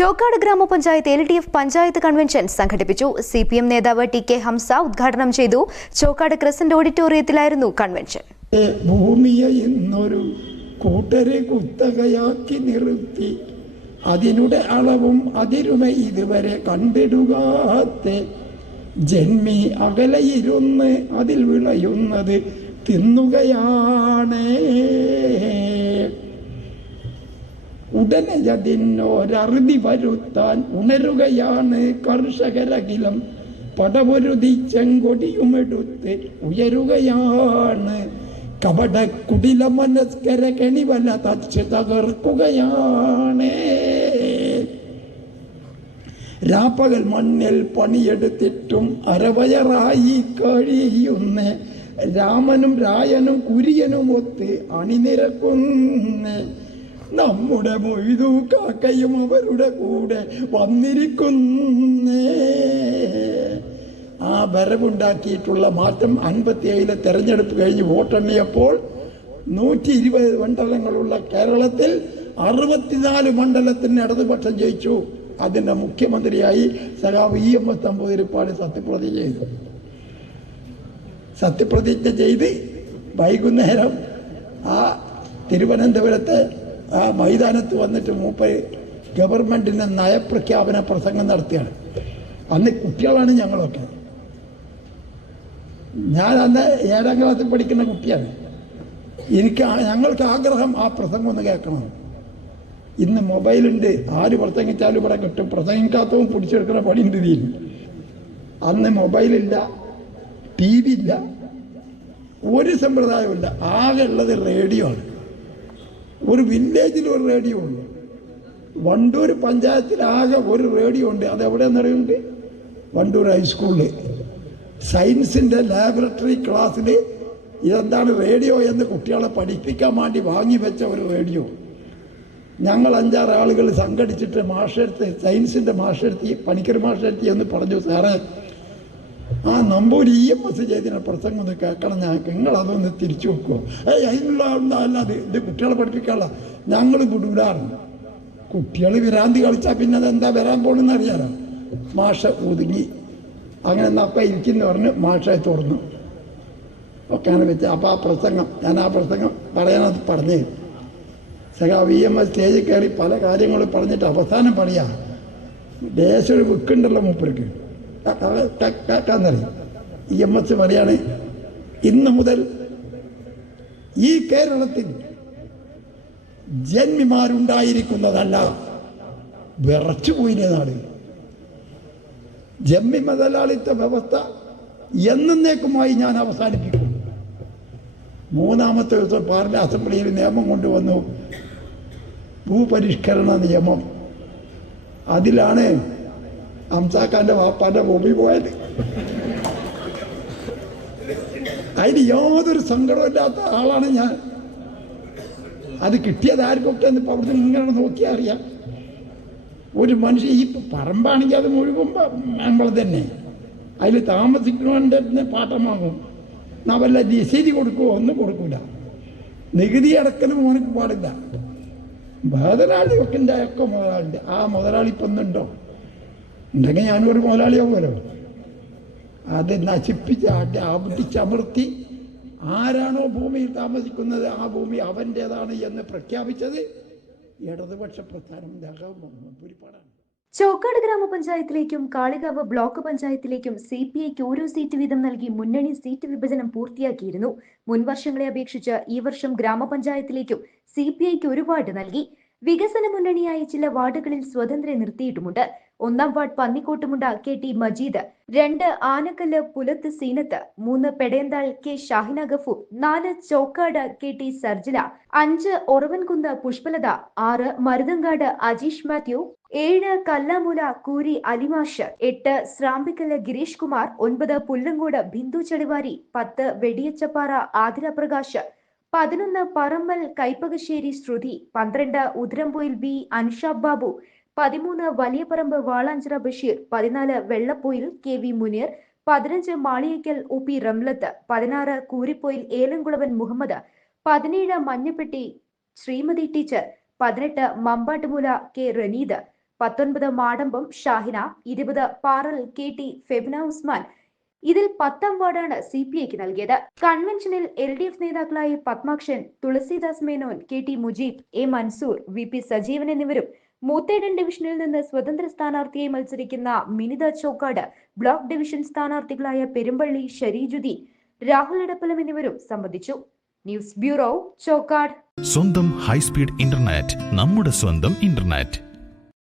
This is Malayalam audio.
ചോക്കാട് ഗ്രാമപഞ്ചായത്ത് L D F panchayat convention സംഘടിപ്പിച്ചു. സി പി എം നേതാവ് ടി കെ ഹംസ ഉദ്ഘാടനം ചെയ്തു. ചോക്കാട് ക്രസന്റ് ഓഡിറ്റോറിയത്തിലായിരുന്നു കൺവെൻഷൻ. ഭൂമിയെ ഇന്നൊരു കൂട്ടരെ കുത്തകയാക്കി നിർത്തി. അതിനുടെ അളവും അതിരുമ ഇതുവരെ കണ്ടിടുകാത്തെ ജന്മി അകലയിരുന്ന് അതിൽ വിളയുന്നത് തിന്നുകയാണ്. ഉടനെ അതിനൊരറുതി വരുത്താൻ ഉണരുകയാണ് കർഷകരകിലം പടപൊരുതി ചെങ്കൊടിയുമെടുത്ത് ഉയരുകയാണ്. കപട കുടില മനസ്കര കെണിവല തച്ച് തകർക്കുകയാണ്. രാപ്പകൽ മണ്ണിൽ പണിയെടുത്തിട്ടും അരവയറായി കഴിയുന്ന രാമനും രായനും കുര്യനും ഒത്ത് അണിനിരക്കുന്ന. നമ്മുടെ മൊയ്തു കാക്കയും അവരുടെ കൂടെ വന്നിരിക്കുന്നേ. ആ വരവുണ്ടാക്കിയിട്ടുള്ള മാറ്റം അൻപത്തിയേഴിലെ തെരഞ്ഞെടുപ്പ് കഴിഞ്ഞ് വോട്ടെണ്ണിയപ്പോൾ നൂറ്റി ഇരുപത് മണ്ഡലങ്ങളുള്ള കേരളത്തിൽ അറുപത്തിനാല് മണ്ഡലത്തിന് ഇടതുപക്ഷം ജയിച്ചു. അതിന്റെ മുഖ്യമന്ത്രിയായി സഖാവ് ഇ എം എസ് നമ്പൂതിരിപ്പാട് സത്യപ്രതിജ്ഞ ചെയ്തു. സത്യപ്രതിജ്ഞ ചെയ്ത് വൈകുന്നേരം ആ തിരുവനന്തപുരത്തെ ആ മൈതാനത്ത് വന്നിട്ട് മൂപ്പര് ഗവൺമെന്റിന്റെ നയപ്രഖ്യാപന പ്രസംഗം നടത്തിയാണ്. അന്ന് കുട്ടികളാണ് ഞങ്ങളൊക്കെ. ഞാൻ അന്ന് ഏഴാം ക്ലാസ്സിൽ പഠിക്കുന്ന കുട്ടിയാണ്. എനിക്ക് ഞങ്ങൾക്ക് ആഗ്രഹം ആ പ്രസംഗം ഒന്ന് കേൾക്കണം. ഇന്ന് മൊബൈലുണ്ട്. ആര് പ്രസംഗിച്ചാലും ഇവിടെ കിട്ടും. പ്രസംഗിക്കാത്തവും പിടിച്ചെടുക്കുന്ന പണിയുണ്ട് ഇതിൽ അന്ന് മൊബൈലില്ല ടി വി ഇല്ല ഒരു സമ്പ്രദായമില്ല ആകെ ഉള്ളത് റേഡിയോ ആണ്. ഒരു വില്ലേജിൽ ഒരു റേഡിയോ ഉണ്ട്. വണ്ടൂർ പഞ്ചായത്തിലാകെ ഒരു റേഡിയോ ഉണ്ട്. അത് എവിടെയെന്നറിയുണ്ട് വണ്ടൂർ ഹൈസ്കൂളിൽ സയൻസിന്റെ ലാബറട്ടറി ക്ലാസ്സിൽ ഇതെന്താണ് റേഡിയോ എന്ന് കുട്ടികളെ പഠിപ്പിക്കാൻ വേണ്ടി വാങ്ങി വെച്ച ഒരു റേഡിയോ ഞങ്ങൾ അഞ്ചാറ് ആളുകൾ സംഘടിച്ചിട്ട് മാഷെടുത്ത് സയൻസിന്റെ മാഷെടുത്തി പണിക്കർ മാഷെടുത്തി എന്ന് പറഞ്ഞു സാറേ ആ നമ്പൂരി ഈ എസ് പ്രസംഗം ഒന്ന് കേൾക്കണം. ഞങ്ങൾക്ക് നിങ്ങൾ അതൊന്ന് തിരിച്ചു വെക്കുമോ ഏയ് അതിനുള്ള അല്ല അത് ഇത് കുട്ടികളെ പഠിപ്പിക്കാനുള്ള. ഞങ്ങൾ വിടൂലാറുണ്ട് കുട്ടികൾ വിരാന്തി കളിച്ചാൽ പിന്നെ അതെന്താ വരാൻ പോകണമെന്ന് അറിയാലോ. മാഷ ഒതുങ്ങി. അങ്ങനെ എന്നപ്പം ഇരിക്കുന്നു പറഞ്ഞ് മാഷയെ തുറന്നു. ഒക്കെ അങ്ങനെ വെച്ച്. അപ്പോൾ ആ പ്രസംഗം ഞാൻ ആ പ്രസംഗം പറയാനത് പറഞ്ഞു. സഖാ വി എം എസ് സ്റ്റേജിൽ കയറി പല കാര്യങ്ങളും പറഞ്ഞിട്ട് അവസാനം പറയാ ദേശം ഒരു വിക്കുണ്ടല്ലോ മൂപ്പർക്ക്. കേൾക്കാന്നറിയും ഇ എം എസ് പറയാണ് ഇന്ന് മുതൽ ഈ കേരളത്തിൽ ജന്മിമാരുണ്ടായിരിക്കുന്നതല്ല വിറച്ചുപോയില്ലേ നാട്. ജമ്മി മുതലാളിത്ത വ്യവസ്ഥ എന്നേക്കുമായി ഞാൻ അവസാനിപ്പിക്കും മൂന്നാമത്തെ ദിവസം പാർലമെന്റ് അസംബ്ലിയിൽ നിയമം കൊണ്ടുവന്നു. ഭൂപരിഷ്കരണ നിയമം. അതിലാണ് അംസാഖാന്റെ വാപ്പാന്റെ ഭൂമി പോയത് അതിന് യാതൊരു സങ്കടമില്ലാത്ത ആളാണ് ഞാൻ. അത് കിട്ടിയത് ആർക്കൊക്കെ ഇപ്പം അവിടുന്ന് ഇങ്ങനെ നോക്കിയാൽ അറിയാം. ഒരു മനുഷ്യൻ ഈ പറമ്പാണെങ്കിൽ അത് മുഴുവൻ നമ്മളെ തന്നെ. അതിൽ താമസിക്കുന്നവന്റെ പാട്ടം വാങ്ങും. എന്നാ വല്ല രസീതി കൊടുക്കുമോ ഒന്നും കൊടുക്കൂല. നികുതി അടക്കലും ഓനക്ക് പാടില്ല. മുതലാളി ഒക്കെ ഉണ്ടായൊക്കെ മുതലാളിണ്ട്. ആ മുതലാളി ഇപ്പം ഒന്നുണ്ടോ ഉണ്ടെങ്കിൽ ഞാനൊരു മുതലാളിയാവുമല്ലോ അത് നശിപ്പിച്ച് ആട്ടി അവിട്ടിച്ചമർത്തി ആരാണോ ഭൂമിയിൽ താമസിക്കുന്നത് ആ ഭൂമി അവന്റേതാണ് എന്ന് പ്രഖ്യാപിച്ചത് ഇടതുപക്ഷ പ്രസ്ഥാനം ചോക്കാട് ഗ്രാമപഞ്ചായത്തിലേക്കും കാളികാവ് ബ്ലോക്ക് പഞ്ചായത്തിലേക്കും സി പി ഐക്ക് ഓരോ സീറ്റ് വീതം നൽകി മുന്നണി സീറ്റ് വിഭജനം പൂർത്തിയാക്കിയിരുന്നു. മുൻ വർഷങ്ങളെ അപേക്ഷിച്ച് ഈ വർഷം ഗ്രാമപഞ്ചായത്തിലേക്കും സി പി ഐക്ക് ഒരു വാർഡ് നൽകി. വികസന മുന്നണിയായി ചില വാർഡുകളിൽ സ്വതന്ത്ര നിർത്തിയിട്ടുമുണ്ട്. ഒന്നാം ward Pannikottumunda K T Majeed രണ്ട് ആനക്കല്ല് പുലത്ത് സീനത്ത് മൂന്ന് പെടയന്താൾ കെ ഷാഹിന ഗഫൂർ നാല് ചോക്കാട് കെ ടി സർജില അഞ്ച് ഒറവൻകുന്ന് പുഷ്പലത ആറ് മരുതങ്കാട് അജീഷ് മാത്യു ഏഴ് കല്ലാമൂല കൂരി അലിമാഷ് എട്ട് സ്രാമ്പിക്കൽ ഗിരീഷ് കുമാർ ഒൻപത് പുല്ലങ്കോട് ബിന്ദു ചെളിവാരി പത്ത് വെടിയച്ചപ്പാറ ആതിര പ്രകാശ് പതിനൊന്ന് പറമ്മൽ കൈപ്പകശ്ശേരി ശ്രുതി പന്ത്രണ്ട് ഉദരമ്പോയിൽ ബി അൻഷാബ് ബാബു പതിമൂന്ന് വലിയപറമ്പ് വാളാഞ്ചിറ ബഷീർ പതിനാല് വെള്ളപ്പൊയിൽ കെ വി മുനീർ പതിനഞ്ച് മാളിയേക്കൽ ഒ പി റംലത്ത് പതിനാറ് കൂരിപ്പൊയിൽ ഏലംകുളവൻ മുഹമ്മദ് പതിനേഴ് മഞ്ഞപ്പെട്ടി ശ്രീമതി ടീച്ചർ പതിനെട്ട് മമ്പാട്ടുമൂല കെ റനീദ് പത്തൊൻപത് മാടമ്പം ഷാഹിന ഇരുപത് പാറൽ കെ ടി ഫെബ്ന ഉസ്മാൻ. ഇതിൽ പത്താം വാർഡാണ് സി പി ഐക്ക് നൽകിയത്. കൺവെൻഷനിൽ എൽ ഡി എഫ് നേതാക്കളായ Padmakshan Thulasidas Menon K T Mujeeb A Mansoor V P Sajeevan എന്നിവരും മൂത്തേടൻ ഡിവിഷനിൽ നിന്ന് സ്വതന്ത്ര സ്ഥാനാർത്ഥിയായി മത്സരിക്കുന്ന മിനിത ചോക്കാട് ബ്ലോക്ക് ഡിവിഷൻ സ്ഥാനാർത്ഥികളായ പെരുമ്പള്ളി ഷരീജുദ്ദീൻ രാഹുൽ എടപ്പലം എന്നിവരും സംബന്ധിച്ചു. News bureau Chokkad. സ്വന്തം ഹൈസ്പീഡ് ഇന്റർനെറ്റ് നമ്മുടെ സ്വന്തം ഇന്റർനെറ്റ്.